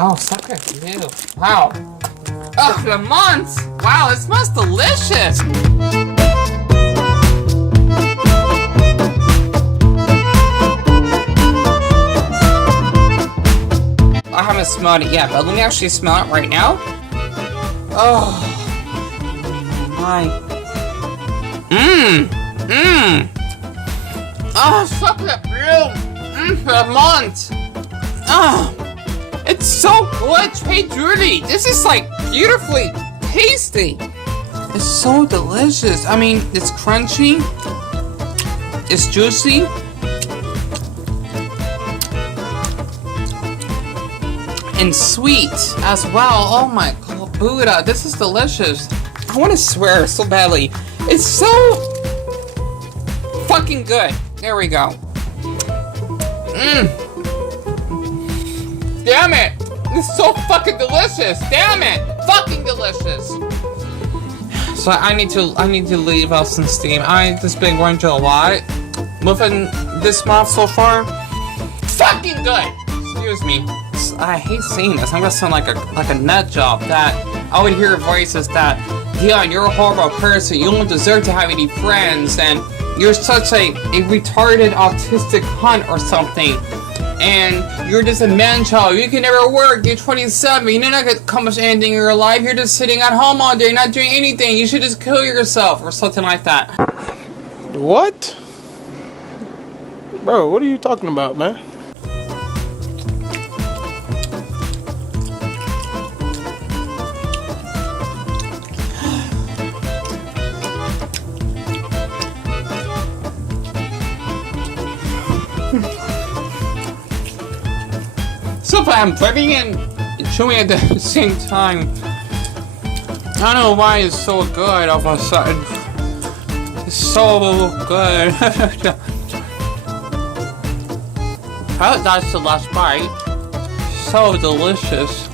Oh, suck it. Ew. Wow. Oh, the months. Wow, it smells delicious. I haven't smelled it yet, but let me actually smell it right now. Oh. My. Oh, chocolate blue. Vermont. Oh. It's so good. Hey, Julie. This is like beautifully tasty. It's so delicious. I mean, it's crunchy. It's juicy. And sweet as well. Oh my god, Buddha, this is delicious. I want to swear so badly. It's so fucking good. There we go. Damn it! It's so fucking delicious. Damn it! Fucking delicious. So I need to leave out some steam. I've just been going to a lot within this month so far. Fucking good. Excuse me. I hate saying this. I'm gonna sound like a nut job. That I would hear voices that, Deon, you're a horrible person. You don't deserve to have any friends, and you're such a retarded autistic cunt or something. And you're just a man child. You can never work. You're 27. You're not gonna accomplish anything in your life. You're just sitting at home all day, not doing anything. You should just kill yourself or something like that. What? Bro, what are you talking about, man? So I'm burping and chewing at the same time. I don't know why it's so good all of a sudden. It's so good. That's the last bite. So delicious.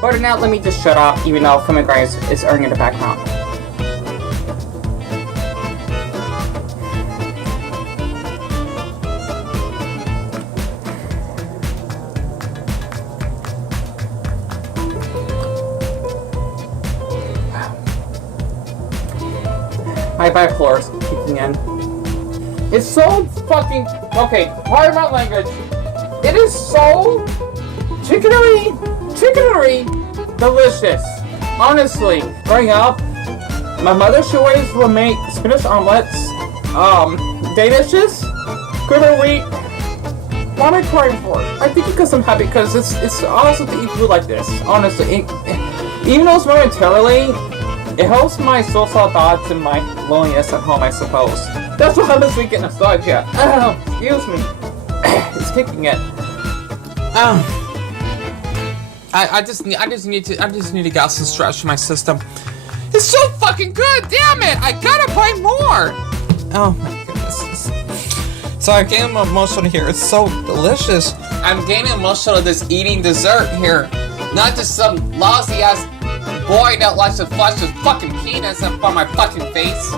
But now let me just shut up, even though MUKBANGS is earning in the background. My bipolar is kicking in. It's so fucking okay. Pardon my language. It is so chickenery delicious. Honestly, growing up, my mother she always would make spinach omelets, Danishes, good wheat. What am I crying for? I think because I'm happy because it's awesome to eat food like this. Honestly, even though it's momentarily, it helps my social thoughts and my loneliness at home, I suppose. That's why this weekend nostalgia. Excuse me. It's kicking it. I just need to get some stretch in my system. It's so fucking good, damn it! I gotta buy more! Oh my goodness. So I'm getting emotional here, it's so delicious. I'm getting emotional this eating dessert here. Not just some lousy ass boy that likes to flush his fucking penis up on my fucking face.